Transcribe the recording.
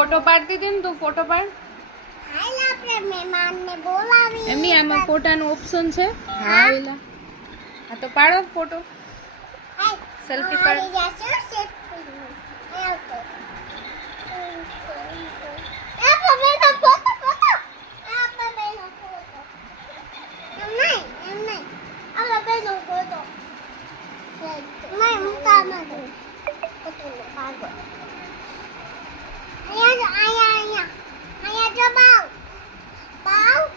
photo પાડતી હતી ને તું ફોટો પાડ હાલ આપણે મહેમાનને બોલાવી એમની આમાં ફોટાનું ઓપ્શન છે હા એલા હા તો પાડો ફોટો હાલ સેલ્ફી પાડ જાશે સેટ એ પપ્પા તો ફોટો ફોટો આ પપ્પા નો ફોટો એમ નહીં આ પપ્પા નો ફોટો નહીં મુકા ના દે ફોટો પાડો અહીંયા જો બાવ